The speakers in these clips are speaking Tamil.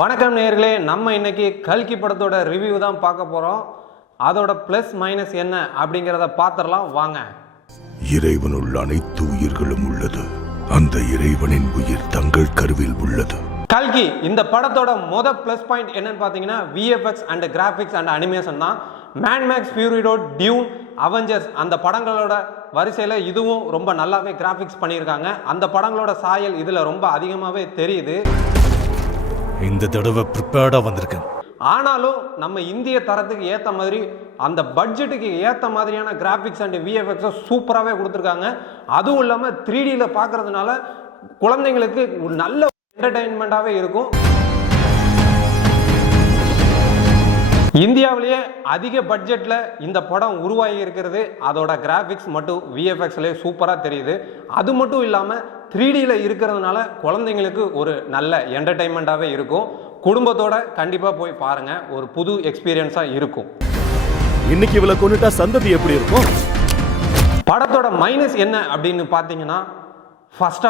வணக்கம் நேயர்களே, நம்ம இன்னைக்கு கல்கி படத்தோட ரிவ்யூ தான் பார்க்க போறோம். அதோட பிளஸ் மைனஸ் என்ன அப்படிங்கறத பாத்திரலாம் வாங்க. இறைவனுள் அனைத்து உயிர்களும் உள்ளது. அந்த இறைவனின் உயிர் தங்கள் கருவில் உள்ளது. கல்கி இந்த படத்தோட பிளஸ் பாயிண்ட் என்னன்னு பாத்தீங்கன்னா VFX and graphics and animation தான். Mad Max Fury Road, Dune, Avengers அந்த படங்களோட வரிசையில் இதுவும் ரொம்ப நல்லாவே கிராபிக்ஸ் பண்ணியிருக்காங்க. அந்த படங்களோட சாயல் இதுல ரொம்ப அதிகமாகவே தெரியுது. இந்த தடவை ப்ரிப்பேர்டா வந்திருக்கேன். ஆனாலும் நம்ம இந்திய தரத்துக்கு ஏற்ற மாதிரி அந்த பட்ஜெட்டுக்கு ஏற்ற மாதிரியான கிராபிக்ஸ் அண்ட் VFX சூப்பராகவே கொடுத்துருக்காங்க. அதுவும் இல்லாமல் 3Dல பார்க்கறதுனால குழந்தைங்களுக்கு ஒரு நல்ல என்டர்டைன்மெண்ட்டாகவே இருக்கும். இந்தியாவிலேயே அதிக பட்ஜெட்டில் இந்த படம் உருவாகி இருக்கிறது அதோட கிராஃபிக்ஸ் மட்டும் VFXலேயே சூப்பராக தெரியுது. அது மட்டும் இல்லாமல் 3Dல இருக்கிறதுனால குழந்தைங்களுக்கு ஒரு நல்ல என்டர்டைன்மெண்ட்டாகவே இருக்கும். குடும்பத்தோட கண்டிப்பாக போய் பாருங்க, ஒரு புது எக்ஸ்பீரியன்ஸாக இருக்கும். இன்னைக்கு இவளை கொண்டுட்டா சந்ததி எப்படி இருக்கும்? படத்தோட மைனஸ் என்ன அப்படின்னு பார்த்தீங்கன்னா ஃபர்ஸ்ட்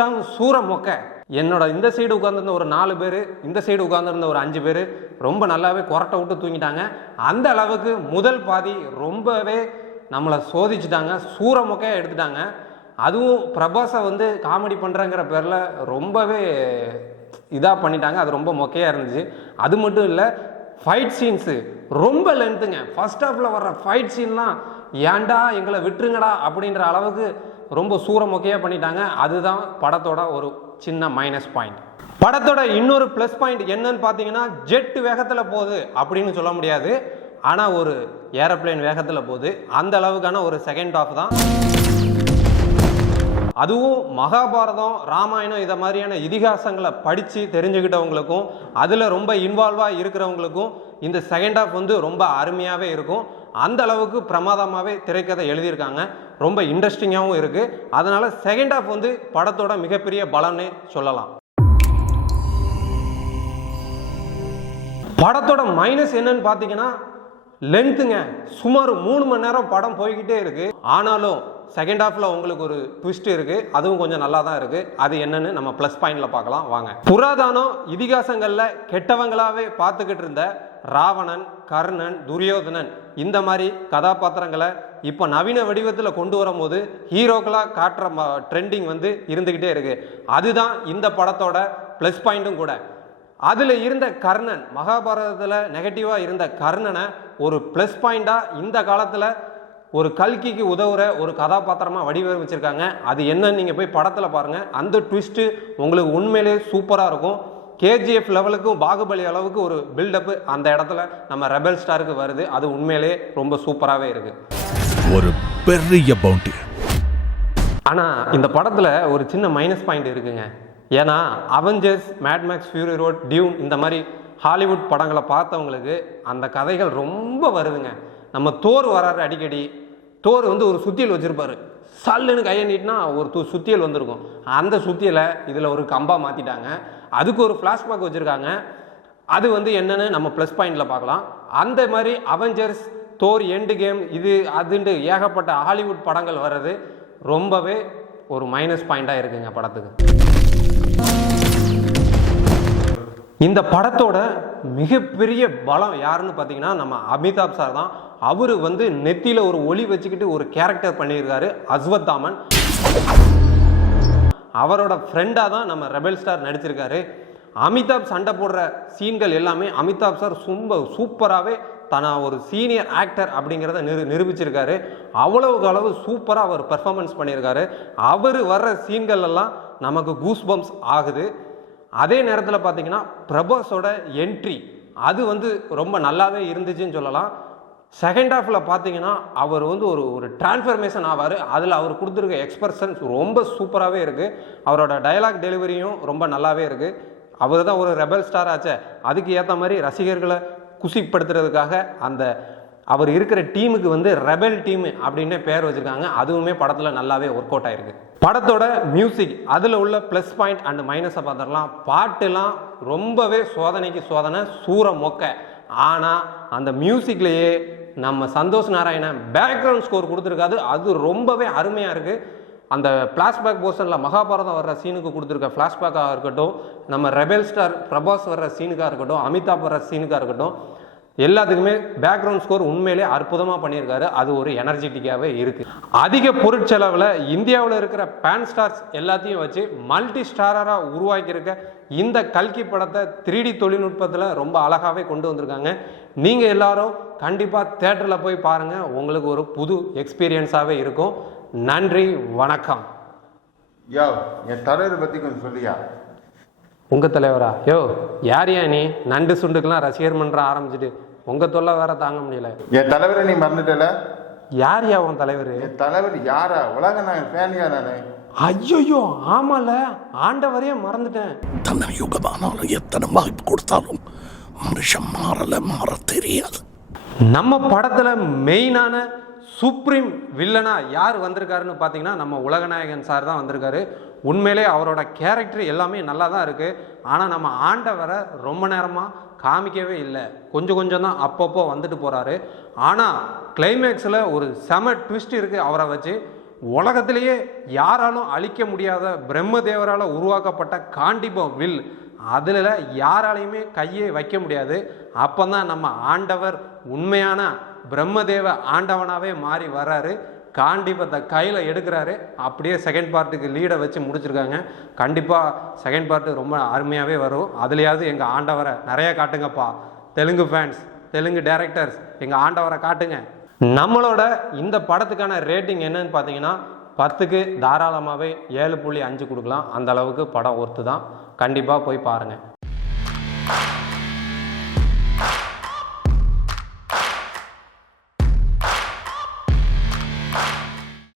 ஹாஃப் சூற மொக்க. என்னோட இந்த சைடு உட்காந்துருந்த ஒரு 4 பேர், இந்த சைடு உட்காந்துருந்த ஒரு 5 பேர் ரொம்ப நல்லாவே கொரட்டை விட்டு தூங்கிட்டாங்க. அந்த அளவுக்கு முதல் பாதி ரொம்பவே நம்மளை சோதிச்சுட்டாங்க, சூற மொக்கையாக எடுத்துட்டாங்க. அதுவும் பிரபாஸை காமெடி பண்ணுறங்கிற பேரில் ரொம்பவே இதாக பண்ணிட்டாங்க. அது ரொம்ப மொக்கையாக இருந்துச்சு. அது மட்டும் இல்லை, ஃபைட் சீன்ஸு ரொம்ப லென்த்துங்க. ஃபர்ஸ்ட் ஹாஃபில் வர்ற ஃபைட் சீன்லாம் ஏன்டா எங்களை விட்டுருங்கடா அப்படின்ற அளவுக்கு ரொம்ப சூற மொக்கையாக பண்ணிட்டாங்க. அதுதான் படத்தோட ஒரு சின்ன மைனஸ் பாயிண்ட். படத்தோட இன்னொரு ப்ளஸ் பாயிண்ட் என்னன்னு பார்த்தீங்கன்னா ஜெட் வேகத்தில் போகுது அப்படின்னு சொல்ல முடியாது, ஆனால் ஒரு ஏரோப்ளேன் வேகத்தில் போகுது. அந்த அளவுக்கான ஒரு செகண்ட் ஹாஃப் தான். அதுவும் மகாபாரதம், ராமாயணம் இதை மாதிரியான இதிகாசங்களை படித்து தெரிஞ்சுக்கிட்டவங்களுக்கும் அதில் ரொம்ப இன்வால்வாக இருக்கிறவங்களுக்கும் இந்த செகண்ட் ஹாஃப் ரொம்ப அருமையாகவே இருக்கும். அந்த அளவுக்கு பிரமாதமாகவே திரைக்கதை எழுதியிருக்காங்க. ரொம்ப இன்ட்ரெஸ்டிங்காகவும் இருக்குது. அதனால் செகண்ட் ஹாஃப் படத்தோட மிகப்பெரிய பலன்னு சொல்லலாம். படத்தோட மைனஸ் என்னன்னு பார்த்தீங்கன்னா லென்த்துங்க. சுமார் 3 மணி நேரம் படம் போய்கிட்டே இருக்கு. ஆனாலும் செகண்ட் ஹாஃப்ல உங்களுக்கு ஒரு ட்விஸ்ட் இருக்கு. அதுவும் கொஞ்சம் நல்லா தான் இருக்கு. அது என்னன்னு நம்ம ப்ளஸ் பாயிண்ட்ல பார்க்கலாம் வாங்க. புராதனம் இதிகாசங்கள்ல கெட்டவங்களாவே பார்த்துக்கிட்டு இருந்த ராவணன், கர்ணன், துரியோதனன் இந்த மாதிரி கதாபாத்திரங்களை இப்போ நவீன வடிவத்தில் கொண்டு வரும்போது ஹீரோக்களாக காட்டுற ட்ரெண்டிங் இருந்துக்கிட்டே இருக்கு. அதுதான் இந்த படத்தோட ப்ளஸ் பாயிண்ட்டும் கூட. அதில் இருந்த கர்ணன், மகாபாரதத்தில் நெகட்டிவாக இருந்த கர்ணனை ஒரு ப்ளஸ் பாயிண்டாக இந்த காலத்தில் ஒரு கல்கிக்கு உதவுற ஒரு கதாபாத்திரமாக வடிவமைச்சிருக்காங்க. அது என்னன்னு நீங்கள் போய் படத்தில் பாருங்கள். அந்த ட்விஸ்ட்டு உங்களுக்கு உண்மையிலே சூப்பராக இருக்கும். KGF லெவலுக்கும் பாகுபலி அளவுக்கு ஒரு பில்டப்பு அந்த இடத்துல நம்ம ரெபல் ஸ்டாருக்கு வருது. அது உண்மையிலே ரொம்ப சூப்பராகவே இருக்கு. ஒரு பெரிய பவுண்டி. ஆனால் இந்த படத்தில் ஒரு சின்ன மைனஸ் பாயிண்ட் இருக்குங்க. ஏன்னா Avengers, Mad Max Fury Road, Dune இந்த மாதிரி ஹாலிவுட் படங்களை பார்த்தவங்களுக்கு அந்த கதைகள் ரொம்ப வருதுங்க. நம்ம தோர் வராரு அடிக்கடி. தோர் ஒரு சுத்தியல் வச்சிருப்பாரு. சல்லுன்னு கையை நீட்டினா ஒரு சுத்தியல் வந்திருக்கும். அந்த சுத்தியலை இதில் ஒரு கம்பா மாற்றிட்டாங்க. அதுக்கு ஒரு ஃப்ளாஷ்பேக் வச்சுருக்காங்க. அது என்னன்னு நம்ம ப்ளஸ் பாயிண்டில் பார்க்கலாம். அந்த மாதிரி அவெஞ்சர்ஸ், தோர், எண்டு கேம் இது அதுண்டு ஏகப்பட்ட ஹாலிவுட் படங்கள் வர்றது ரொம்பவே ஒரு மைனஸ் பாயிண்டாக இருக்குங்க படத்துக்கு. இந்த படத்தோட மிகப்பெரிய பலம் யாருன்னு பார்த்தீங்கன்னா நம்ம அமிதாப் சார் தான். அவர் நெத்தியில் ஒரு ஒளி வச்சுக்கிட்டு ஒரு கேரக்டர் பண்ணியிருக்காரு, அஸ்வத்தாமன். அவரோட ஃப்ரெண்டாக தான் நம்ம ரெபல் ஸ்டார் நடிச்சிருக்காரு. அமிதாப் சண்டை போடுற சீன்கள் எல்லாமே அமிதாப் சார் சூப்பராகவே ஒரு சீனியர் ஆக்டர் அப்படிங்கிறத நிரூபிச்சிருக்காரு. அவ்வளவுக்கு அளவு சூப்பராக அவர் பெர்ஃபார்மன்ஸ் பண்ணியிருக்காரு. அவர் வர்ற சீன்கள் எல்லாம் நமக்கு கூஸ் பம்ப்ஸ் ஆகுது. அதே நேரத்தில் பார்த்தீங்கன்னா பிரபாஸோட என்ட்ரி அது ரொம்ப நல்லாவே இருந்துச்சுன்னு சொல்லலாம். செகண்ட் ஹாஃபில் பார்த்தீங்கன்னா அவர் ஒரு டிரான்ஸ்ஃபர்மேஷன் ஆவார். அதில் அவர் கொடுத்துருக்க எக்ஸ்பிரஷன்ஸ் ரொம்ப சூப்பராகவே இருக்குது. அவரோட டயலாக் டெலிவரியும் ரொம்ப நல்லாவே இருக்குது. அவர் தான் ஒரு ரெபல் ஸ்டார் ஆச்சே, அதுக்கு ஏற்ற மாதிரி ரசிகர்களை குசிப்படுத்துறதுக்காக அந்த அவர் இருக்கிற டீமுக்கு ரெபல் டீம் அப்படின்னு பேர் வச்சுருக்காங்க. அதுவுமே படத்தில் நல்லாவே ஒர்க் அவுட் ஆயிருக்கு. படத்தோட மியூசிக் அதில் உள்ள ப்ளஸ் பாயிண்ட் அண்ட் மைனஸை பார்த்துடலாம். பாட்டுலாம் ரொம்பவே சோதனைக்கு சோதனை, சூற மொக்க. ஆனால் அந்த மியூசிக்லேயே நம்ம சந்தோஷ் நாராயணன் பேக்ரவுண்ட் ஸ்கோர் கொடுத்துருக்காது. அது ரொம்பவே அருமையாக இருக்குது. அந்த ஃப்ளாஷ்பேக் போர்ஷனில் மகாபாரதம் வர்ற சீனுக்கு கொடுத்துருக்க ஃப்ளாஷ்பேக்காக இருக்கட்டும், நம்ம ரெபெல் ஸ்டார் பிரபாஸ் வர்ற சீனுக்காக இருக்கட்டும், அமிதாப் வர்ற சீனுக்காக இருக்கட்டும், எல்லாத்துக்குமே பேக்ரவுண்ட் ஸ்கோர் உண்மையிலே அற்புதமாக பண்ணியிருக்காரு. அது ஒரு எனர்ஜெட்டிக்காகவே இருக்குது. அதிக பொருட்செலவில் இந்தியாவில் இருக்கிற பேன் ஸ்டார்ஸ் எல்லாத்தையும் வச்சு மல்டி ஸ்டாரராக உருவாக்கியிருக்க இந்த கல்கி படத்தை 3D தொழில்நுட்பத்தில் ரொம்ப அழகாகவே கொண்டு வந்திருக்காங்க. நீங்கள் எல்லாரும் கண்டிப்பாக தேட்டரில் போய் பாருங்கள். உங்களுக்கு ஒரு புது எக்ஸ்பீரியன்ஸாகவே இருக்கும். நன்றி, வணக்கம். யோ, என் தலைவரை பற்றி கொஞ்சம் சொல்லியா? உங்கள் தலைவரா? யோ, யாரையா நீ? நண்டு சுண்டுக்கெல்லாம் ரசிகர் மன்றம் ஆரம்பிச்சுட்டு உங்கள் தொல்லை வேற தாங்க முடியல. என் தலைவரை நீ மறந்துட்டல? யாரையா உன் தலைவர்? என் தலைவர் யாரா? உலக நான் ஃபேனியா நானு. ஐயோ, ஆமால, ஆண்டவரையே மறந்துட்டேன். தன்னை யுகமானாலும் எத்தனை வாய்ப்பு கொடுத்தாலும் மனுஷன் மாற தெரியாது. நம்ம படத்துல மெயினான சுப்ரீம் வில்லனா யார் வந்திருக்காருன்னு பார்த்தீங்கன்னா நம்ம உலகநாயகன் சார் தான் வந்திருக்காரு. உண்மையிலே அவரோட கேரக்டர் எல்லாமே நல்லா தான் இருக்குது. ஆனால் நம்ம ஆண்டவரை ரொம்ப நேரமாக காமிக்கவே இல்லை. கொஞ்சம் தான் அப்பப்போ வந்துட்டு போகிறாரு. ஆனால் கிளைமேக்ஸில் ஒரு செம ட்விஸ்ட் இருக்குது. அவரை வச்சு உலகத்திலேயே யாராலும் அழிக்க முடியாத பிரம்மதேவரால் உருவாக்கப்பட்ட காண்டிபம் வில், அதில் யாராலையுமே கையே வைக்க முடியாது. அப்போ தான் நம்ம ஆண்டவர் உண்மையான பிரம்மதேவ ஆண்டவனாகவே மாறி வர்றாரு. காண்டிபத்தை கையில் எடுக்கிறாரு. அப்படியே செகண்ட் பார்ட்டுக்கு லீடை வச்சு முடிச்சிருக்காங்க. கண்டிப்பாக செகண்ட் பார்ட்டு ரொம்ப அருமையாகவே வரும். அதுலேயாவது எங்கள் ஆண்டவரை நிறைய காட்டுங்கப்பா. தெலுங்கு ஃபேன்ஸ், தெலுங்கு டைரக்டர்ஸ், எங்கள் ஆண்டவரை காட்டுங்க. நம்மளோட இந்த படத்துக்கான ரேட்டிங் என்னன்னு பார்த்தீங்கன்னா 10க்கு தாராளமாகவே 7.5 கொடுக்கலாம். அந்த அளவுக்கு படம் ஒர்த்து தான். கண்டிப்பாக போய் பாருங்கள்.